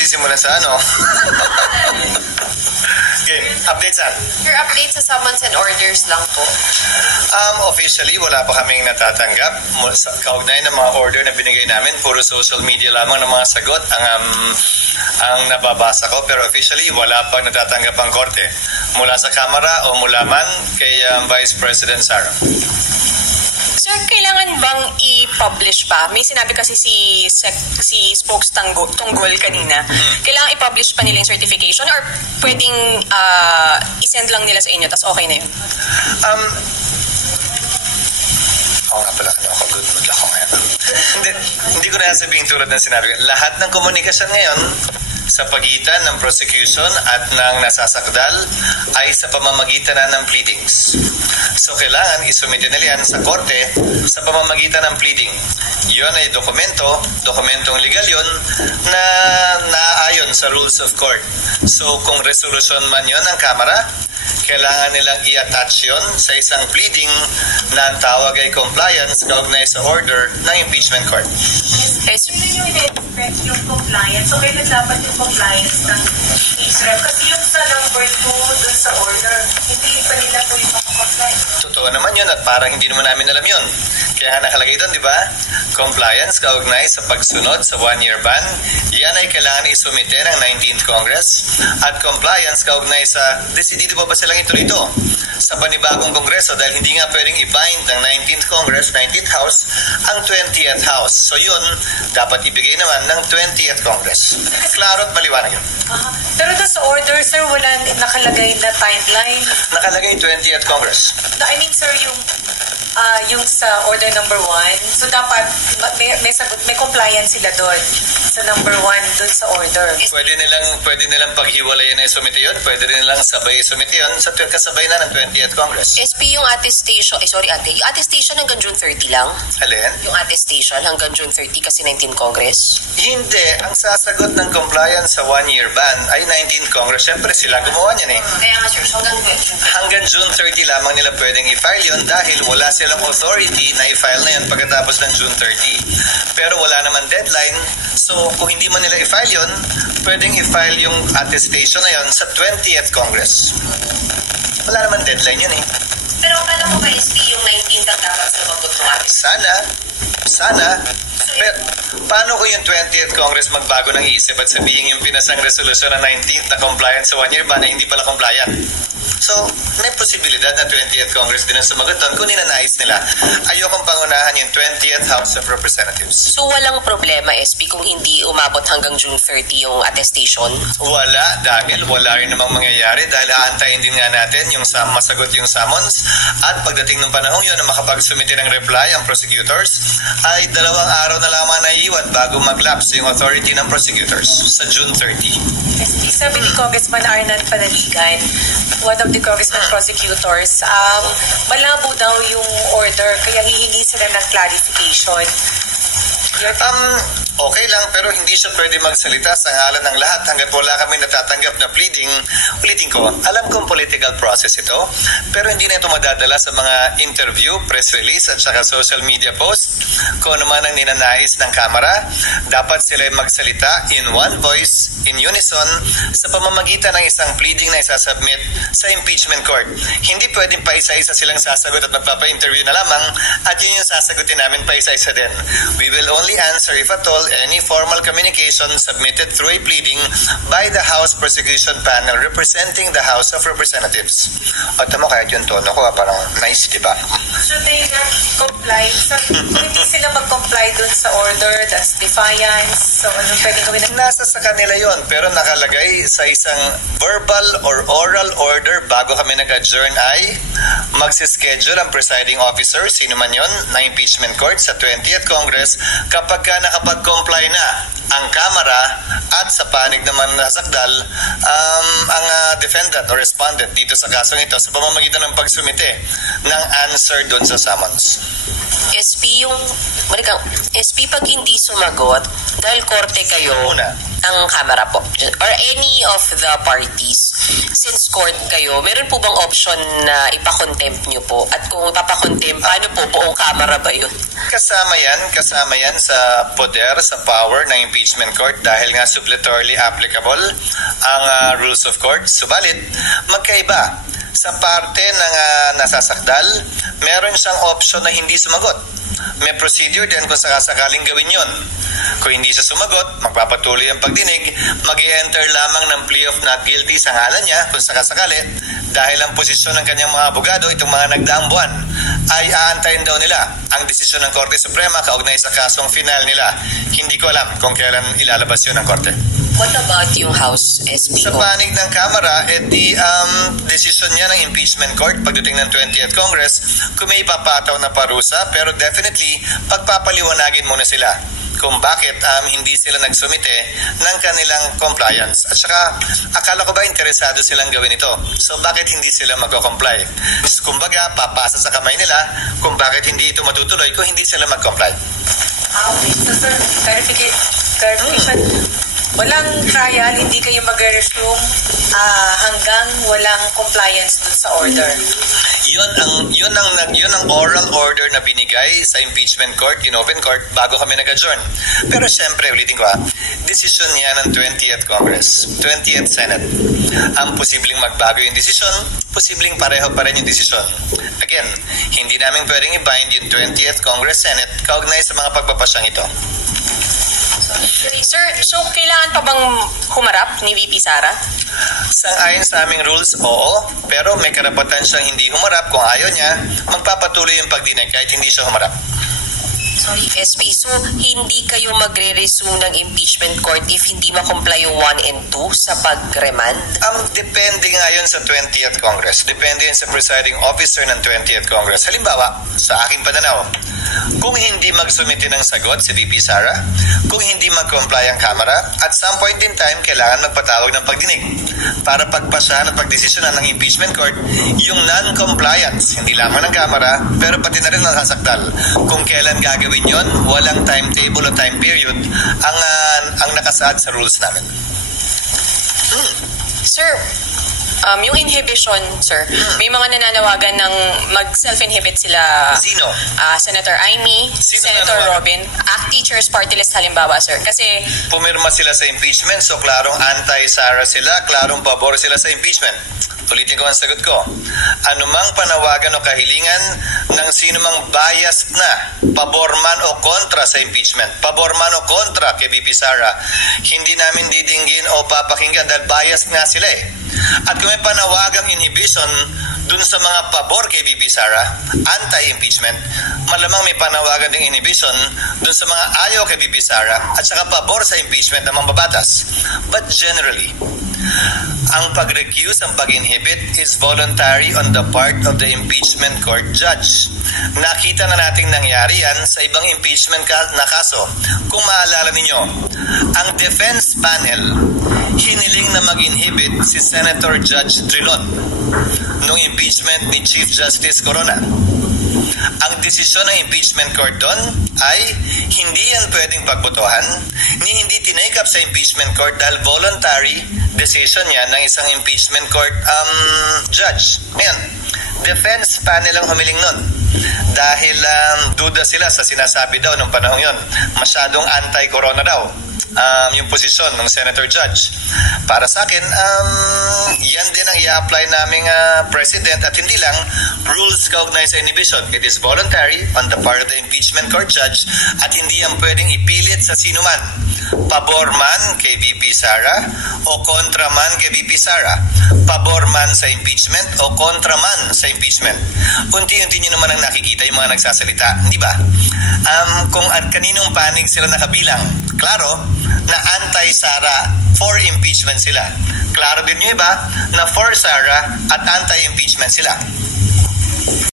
sisimula sa ano? Okay, update saan? Your update sa summons and orders lang po. Officially, wala pa kaming natatanggap. Kaugnay ng mga order na binigay namin, puro social media lamang ng mga sagot ang nababasa ko. Pero officially, wala pa natatanggap ang korte. Mula sa Kamara o mula man kay Vice President Sara. Sir, kailangan bang i-publish pa? May sinabi kasi si Spokes Tunggol kanina. Kailangan i-publish pa nila yung certification or pwedeng i-send lang nila sa inyo tas okay na yun? Oo nga pala, ako good mood ako ngayon. Hindi ko na sabihin tulad ng sinabi ko. Lahat ng komunikasyon ngayon sa pagitan ng prosecution at ng nasasakdal ay sa pamamagitan na ng pleadings. So, kailangan isumite nila yan sa korte sa pamamagitan ng pleading. Yun ay dokumentong legal yun na naayon sa rules of court. So, kung resolution man yun ng Kamara, kailangan nilang i-attach yun sa isang pleading na ang tawag ay compliance kaugnay sa order ng impeachment court. Yes, yung compliance. So, kailan dapat yung compliance ng case rep? Kasi yung sa number 2 dun sa order, hindi pa nila po yung comply. Totoo naman yun at parang hindi naman namin alam yun. Kaya nakalagay doon, di ba? Compliance kaugnay sa pagsunod sa 1-year ban. Yan ay kailangan isumite ng 19th Congress. At compliance kaugnay sa decidido pa ba silang ituloy ito sa panibagong Kongreso dahil hindi nga pwedeng i-bind ng 19th Congress, 19th House, ang 20th House. So yun, dapat ibigay naman ng 20th Congress. Klaro at maliwanag yun. Pero doon sa order, sir, wala nakalagay na timeline? Nakalagay 20th Congress. I mean, sir, yung sa order number 1, so dapat may compliance sila doon sa number 1 doon sa order. Pwede nilang paghiwalayan na isumite yun. Pwede nilang sabay isumite yun sa kasabay na ng 20th Congress. SP, yung attestation, yung attestation hanggang June 30 lang? Alin? Yung attestation hanggang June 30 kasi 19th Congress? Hindi. Ang sasagot ng compliance sa 1-year ban ay 19th Congress. Siyempre, sila gumawa niyan eh. Kaya nga, sir, hanggang June 30 lamang nila pwedeng i-file yun dahil wala silang authority na i-file na yun pagkatapos ng June 30. Pero wala naman deadline. So, kung hindi man nila i-file yun, pwedeng i-file yung attestation na yun sa 20th Congress. Wala naman deadline yun eh. Pero akala ko ba SP yung 19th ang dapat sumagot ng attestation? Sana. Pero, paano ko yung 20th Congress magbago ng isip at sabihin yung pinasang resolution na 19th na compliant sa 1-year ban ay hindi pala compliant? So, may posibilidad na 20th Congress din ang sumagot doon kung ninanais nila. Ayokong pangunahan yung 20th House of Representatives. So, walang problema, SP, kung hindi umabot hanggang June 30 yung attestation? Wala, dahil wala rin namang mangyayari dahil aantayin din nga natin yung masagot yung summons at pagdating ng panahon yun na makapagsumite ng reply ang prosecutors ay 2 araw na lamang naiiwan bago mag-lapse yung authority ng prosecutors sa June 30. Sabi ni Congressman Arnan Panaligan, one of the Congressman prosecutors, malabo daw yung order kaya hihingi sila ng clarification. Okay lang pero hindi siya pwede magsalita sa ngalan ng lahat hanggat wala kami natatanggap na pleading. Ulitin ko, alam kong political process ito pero hindi na ito madadala sa mga interview, press release at saka social media post. Kung ano man ang ninanais ng Kamara, dapat sila magsalita in one voice, in unison, sa pamamagitan ng isang pleading na isasubmit sa impeachment court. Hindi pwedeng pa isa-isa silang sasagot at magpapa-interview na lamang at yun yung sasagutin namin pa isa-isa din. We will only answer, if at all, any formal communication submitted through a pleading by the House Prosecution Panel representing the House of Representatives. O tama kahit yung tono ko, parang nice, di ba? So they not comply? So kung hindi sila mag-comply dun sa order, that's defiance. So ano pwede gawin? Nasa sa kanila yon pero nakalagay sa isang verbal or oral order bago kami nag-adjourn ay magsischedule ang presiding officer, sino man yon, na impeachment court sa 20th Congress kapag ka nakapag-comply na ang Kamara at sa panig naman nasakdal ang defendant or respondent dito sa kasong ito sa pamamagitan ng pagsumite ng answer doon sa summons. SP, SP pag hindi sumagot, dahil korte kayo, ang Kamara po, or any of the parties, since court kayo, meron po bang option na ipakontempt nyo po? At kung ipapakontempt, paano po buong Kamara ba yun? Kasama yan sa poder, sa power ng impeachment impeachment court dahil nga suppletorily applicable ang rules of court. Subalit, magkaiba. Sa parte ng nasasakdal, meron siyang option na hindi sumagot. May procedure din kung sakasakaling gawin yon. Kung hindi siya sumagot, magpapatuloy ang pagdinig, mag-i-enter lamang ng plea of not guilty sa ngalan niya kung sakasakali dahil ang posisyon ng kanyang mga abogado itong mga nagdaang buwan ay aantayin daw nila ang desisyon ng Korte Suprema kaugnay sa kasong final nila. Hindi ko alam kung kailan ilalabas yun ng Korte. What about yung House SPO? Sa panig ng Kamara, desisyon niya ng impeachment court pagdating ng 20th Congress kung may ipapataw na parusa, pero definitely pagpapaliwanagin muna sila kung bakit hindi sila nagsumite ng kanilang compliance. At saka, akala ko ba interesado silang gawin ito? So, bakit hindi sila mag-comply? Kumbaga, papasa sa kamay nila kung bakit hindi ito matutuloy kung hindi sila mag-comply. Okay, so sir, clarification. Walang trial, hindi kayo mag-resume hanggang walang compliance dun sa order. Yun ang oral order na binigay sa impeachment court, in open court, bago kami nag-adjourn. Pero syempre, ulitin ko desisyon niya ng 20th Congress, 20th Senate. Ang posibleng magbago yung desisyon, posibleng pareho pa rin yung desisyon. Again, hindi namin pwedeng i-bind yung 20th Congress Senate kaugnay sa mga pagpapasyang ito. Sir, so kailangan pa bang humarap ni VP Sara? Sang-ayon sa aming rules, oo. Pero may karapatan siyang hindi humarap. Kung ayaw niya, magpapatuloy yung pagdinig kahit hindi siya humarap. Sorry, SP, so hindi kayo magre-resume ng impeachment court if hindi ma-comply yung 1 and 2 sa pag-remand? Depende nga yun sa 20th Congress. Depende yun sa presiding officer ng 20th Congress. Halimbawa, sa aking pananaw, kung hindi magsumite ng sagot si VP Sara, kung hindi mag-comply ang Kamara, at some point in time, kailangan magpatawag ng pagdinig para pagpasahan at pagdesisyonan ng impeachment court yung non-compliance, hindi lamang ng Kamara, pero pati na rin nasasakdal. Kung kailan gagawin yon, walang timetable o time period ang nakasaad sa rules namin. Sir, yung inhibition, sir, may mga nananawagan ng mag-self-inhibit sila. Sino? Senator Amy, Sino Senator nananawagan? Robin, ACT Teachers Party List halimbawa, sir. Kasi Pumirma sila sa impeachment, so klarong anti-Sara sila, klarong pabor sila sa impeachment. Ulitin ko ang sagot ko. Anumang panawagan o kahilingan ng sinumang biased na pabor man o kontra sa impeachment, pabor man o kontra kay VP Sara, hindi namin didinggin o papakinggan dahil biased nga sila eh. At kung may panawagang inhibition dun sa mga pabor kay VP Sara, anti-impeachment, malamang may panawagan ding inhibition dun sa mga ayaw kay VP Sara at saka pabor sa impeachment ng mambabatas. But generally, ang pag-recuse, ang pag-inhibit is voluntary on the part of the impeachment court judge. Nakita na nating nangyari yan sa ibang impeachment na kaso. Kung maalala ninyo, ang defense panel hiniling na mag-inhibit si Senator Judge Trilon nung impeachment ni Chief Justice Corona. Ang desisyon ng impeachment court doon ay hindi yan pwedeng pagbotohan ni hindi tinake up sa impeachment court dahil voluntary decision yan ng isang impeachment court judge. Ngayon, defense panel ang humiling nun dahil duda sila sa sinasabi daw nung panahon yon. Masyadong anti-corona daw yung posisyon ng Senator Judge. Para sa akin, yan din ang i-apply naming President at hindi lang rules kaugnay sa inhibition. It is voluntary on the part of the impeachment court judge at hindi yan pwedeng ipilit sa sino man. Pabor man kay VP Sara o kontra man kay VP Sara. Pabor man sa impeachment o kontra man sa impeachment. Unti-unti nyo naman ang nakikita yung mga nagsasalita. Hindi ba? Kung kaninong panig sila nakabilang, klaro na anti-Sara for impeachment sila. Klaro din yung iba na for Sara at anti-impeachment sila.